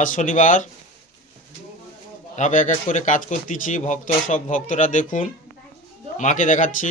আজ শনিবার। সব এক এক করে কাজ করতেছি ভক্ত সব ভক্তরা দেখুন মাকে দেখাচ্ছি।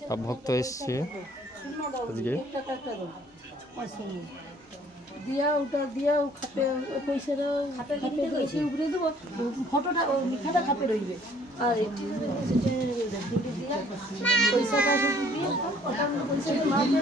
সব ভক্ত এসছে আজকে দিয়া ওটা দিয়া ও খাপে ওই পয়সাটা খাপে খাপে পয়সা উপরে দেবো ফটোটা ও মিঠাটা খাপে রইবে আর এটি সেটা দিল্লি দিয়া পয়সাটা শুধু দিয়ে ওটা আমরা পয়সাটা মাপে